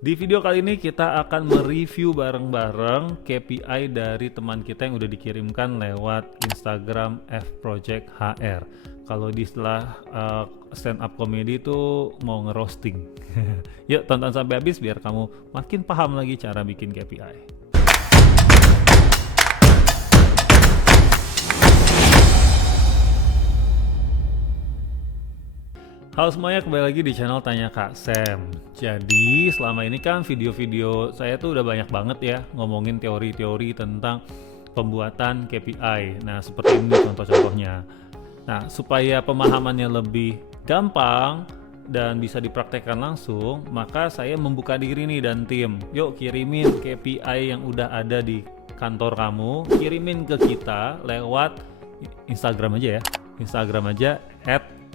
Di video kali ini kita akan mereview bareng-bareng KPI dari teman kita yang udah dikirimkan lewat Instagram F-Project HR. Kalau di istilah stand up comedy itu mau ngerosting. Yuk tonton sampai habis biar kamu makin paham lagi cara bikin KPI. Halo semuanya, kembali lagi di channel Tanya Kak Sam. Jadi selama ini kan video-video saya tuh udah banyak banget ya ngomongin teori-teori tentang pembuatan KPI. Nah seperti ini contoh-contohnya. Nah supaya pemahamannya lebih gampang dan bisa dipraktekkan langsung, maka saya membuka diri nih dan tim. Yuk kirimin KPI yang udah ada di kantor kamu, kirimin ke kita lewat Instagram aja ya. Instagram aja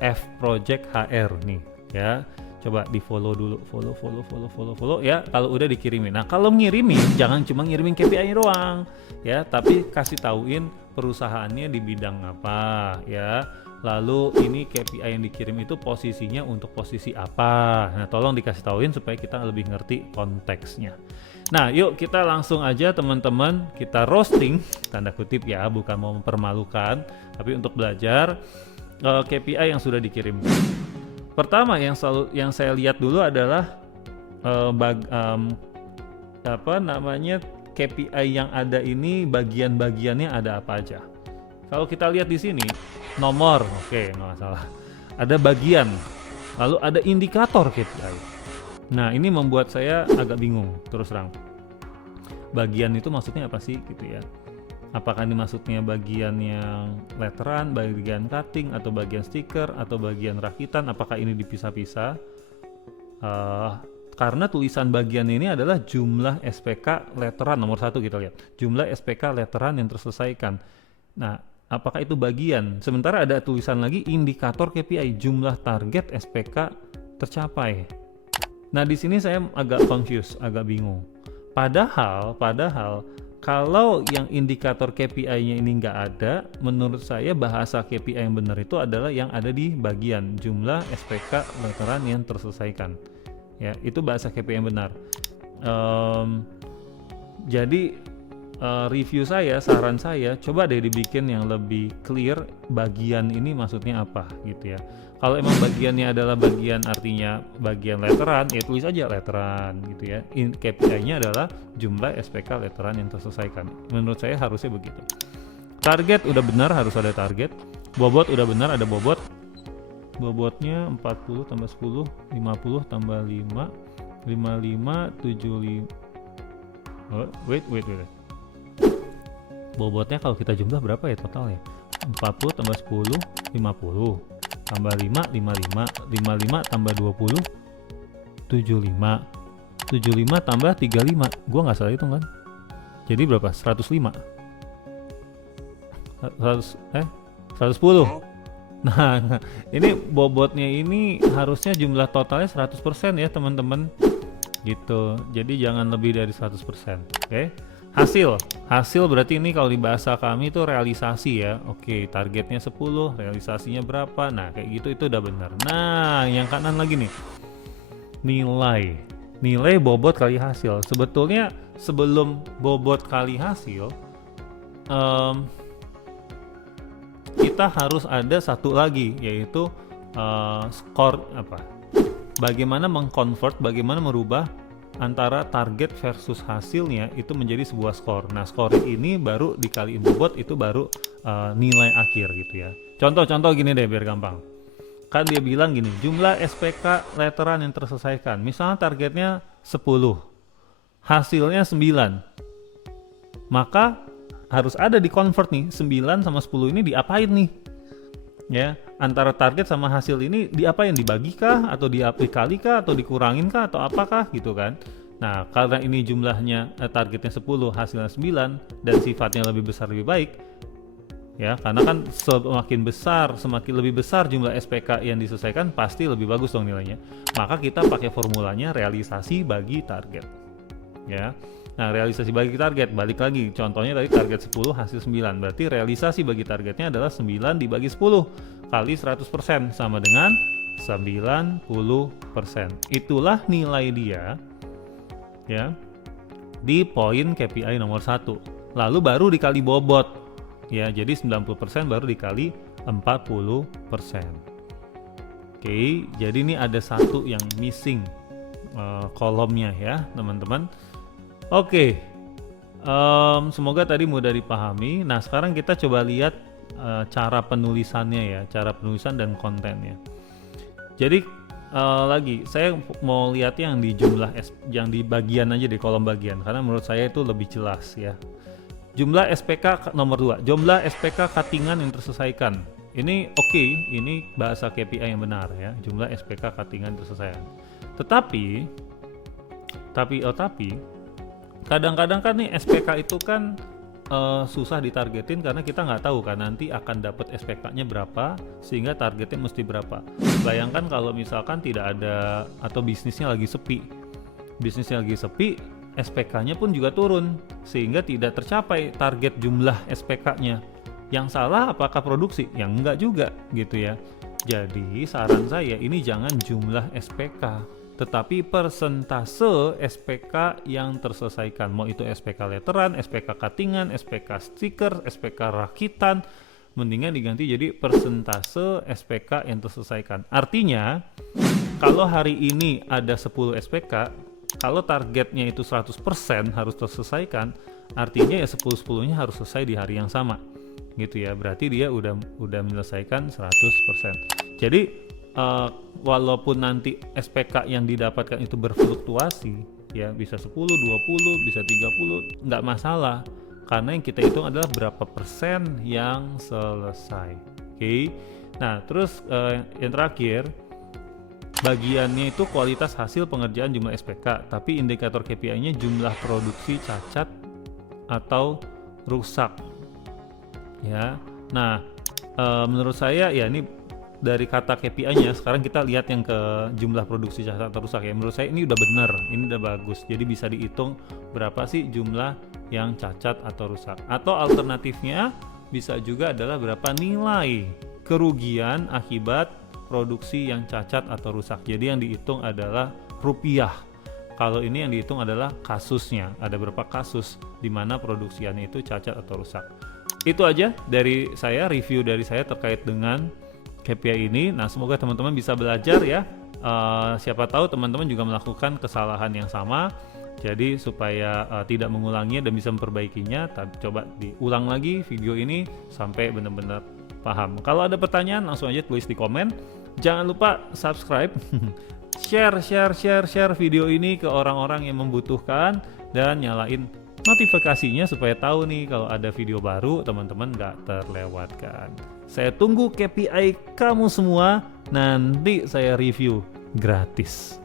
@fprojecthr nih ya. Coba di follow dulu, follow ya. Kalau udah dikirimin. Nah kalau ngirimin jangan cuma ngirimin KPI-nya doang ya, tapi kasih tauin perusahaannya di bidang apa ya. Lalu ini KPI yang dikirim itu posisinya untuk posisi apa. Nah tolong dikasih tauin supaya kita lebih ngerti konteksnya. Nah yuk kita langsung aja teman-teman, kita roasting tanda kutip ya, bukan mau mempermalukan tapi untuk belajar KPI yang sudah dikirim. Pertama yang saya lihat dulu adalah KPI yang ada ini bagian-bagiannya ada apa aja. Kalau kita lihat di sini nomor, oke nggak masalah. Ada bagian, lalu ada indikator KPI. Nah ini membuat saya agak bingung terus terang. Bagian itu maksudnya apa sih gitu ya? Apakah ini maksudnya bagian yang letteran, bagian cutting, atau bagian stiker, atau bagian rakitan? Apakah ini dipisah-pisah? Karena tulisan bagian ini adalah jumlah SPK letteran nomor 1 kita lihat. Jumlah SPK letteran yang terselesaikan. Nah, apakah itu bagian? Sementara ada tulisan lagi indikator KPI, jumlah target SPK tercapai. Nah, di sini saya agak confused, agak bingung. Padahal kalau yang indikator KPI-nya ini nggak ada, menurut saya bahasa KPI yang benar itu adalah yang ada di bagian jumlah SPK letteran yang terselesaikan. Ya, itu bahasa KPI yang benar. Jadi review saya, saran saya, coba deh dibikin yang lebih clear bagian ini maksudnya apa gitu ya. Kalau emang bagiannya adalah bagian artinya bagian letteran, ya tulis aja letteran gitu ya. KPI-nya adalah jumlah SPK letteran yang terselesaikan. Menurut saya harusnya begitu. Target udah benar, harus ada target. Bobot udah benar, ada bobot. Bobotnya 40 tambah 10, 50 tambah 5, 55, 75. Oh, wait. Bobotnya kalau kita jumlah berapa ya totalnya? 40 tambah 10, 50. Tambah 5, 55, 55 tambah 20, 75, 75 tambah 35, gua nggak salah hitung kan? Jadi berapa? 105, 110. Nah, ini bobotnya ini harusnya jumlah totalnya 100% ya teman-teman gitu, jadi jangan lebih dari 100%. Oke. Hasil berarti ini kalau di bahasa kami itu realisasi ya. Oke, targetnya 10, realisasinya berapa? Nah, kayak gitu itu udah benar. Nah, yang kanan lagi nih. Nilai bobot kali hasil. Sebetulnya sebelum bobot kali hasil kita harus ada satu lagi, yaitu skor apa? Bagaimana bagaimana merubah antara target versus hasilnya itu menjadi sebuah skor. Nah, skor ini baru dikaliin bobot, itu baru nilai akhir gitu ya. Contoh gini deh biar gampang. Kan dia bilang gini, jumlah SPK letteran yang terselesaikan. Misalnya targetnya 10, hasilnya 9. Maka harus ada di convert nih, 9 sama 10 ini diapain nih? Ya, antara target sama hasil ini diapain, dibagikah atau dikali-kah atau dikurangin kah atau apakah gitu kan. Nah karena ini jumlahnya targetnya 10 hasilnya 9 dan sifatnya lebih besar lebih baik ya, karena kan semakin lebih besar jumlah SPK yang diselesaikan pasti lebih bagus dong nilainya, maka kita pakai formulanya realisasi bagi target ya. Nah, realisasi bagi target, balik lagi, contohnya tadi target 10 hasil 9, berarti realisasi bagi targetnya adalah 9 dibagi 10 kali 100% sama dengan 90%. Itulah nilai dia ya di poin KPI nomor 1, lalu baru dikali bobot ya, jadi 90% baru dikali 40%. Oke, jadi ini ada satu yang missing kolomnya ya teman-teman. Oke, semoga tadi mudah dipahami. Nah sekarang kita coba lihat cara penulisannya ya, cara penulisan dan kontennya. Jadi lagi saya mau lihat yang di jumlah yang di bagian aja, di kolom bagian, karena menurut saya itu lebih jelas ya. Jumlah SPK nomor 2, jumlah SPK cuttingan yang terselesaikan. Ini oke, ini bahasa KPI yang benar ya, jumlah SPK cuttingan terselesaikan. Tetapi kadang-kadang kan nih SPK itu kan susah ditargetin karena kita nggak tahu kan nanti akan dapat SPK-nya berapa, sehingga targetnya mesti berapa. Bayangkan kalau misalkan tidak ada atau bisnisnya lagi sepi, SPK-nya pun juga turun sehingga tidak tercapai target jumlah SPK-nya. Yang salah apakah produksi? Yang enggak juga gitu ya. Jadi saran saya ini jangan jumlah SPK, tetapi persentase SPK yang terselesaikan. Mau itu SPK letteran, SPK cuttingan, SPK stiker, SPK rakitan, mendingan diganti jadi persentase SPK yang terselesaikan. Artinya kalau hari ini ada 10 SPK, kalau targetnya itu 100% harus terselesaikan, artinya ya 10-10-nya harus selesai di hari yang sama gitu ya, berarti dia udah menyelesaikan 100%. Jadi walaupun nanti SPK yang didapatkan itu berfluktuasi ya, bisa 10, 20, bisa 30, nggak masalah, karena yang kita hitung adalah berapa persen yang selesai. Oke. Nah terus yang terakhir, bagiannya itu kualitas hasil pengerjaan jumlah SPK, tapi indikator KPI-nya jumlah produksi cacat atau rusak ya. Nah menurut saya ya, ini dari kata KPI-nya, sekarang kita lihat yang ke jumlah produksi cacat atau rusak ya. Menurut saya ini udah benar, ini udah bagus, jadi bisa dihitung berapa sih jumlah yang cacat atau rusak. Atau alternatifnya bisa juga adalah berapa nilai kerugian akibat produksi yang cacat atau rusak. Jadi yang dihitung adalah rupiah. Kalau ini yang dihitung adalah kasusnya, ada berapa kasus di mana produksiannya itu cacat atau rusak. Itu aja dari saya, review dari saya terkait dengan KPI ini. Nah semoga teman-teman bisa belajar ya. Siapa tahu teman-teman juga melakukan kesalahan yang sama, jadi supaya tidak mengulanginya dan bisa memperbaikinya, coba diulang lagi video ini sampai benar-benar paham. Kalau ada pertanyaan langsung aja tulis di komen. Jangan lupa subscribe, share video ini ke orang-orang yang membutuhkan, dan nyalain notifikasinya supaya tahu nih kalau ada video baru, teman-teman nggak terlewatkan. Saya tunggu KPI kamu semua, nanti saya review gratis.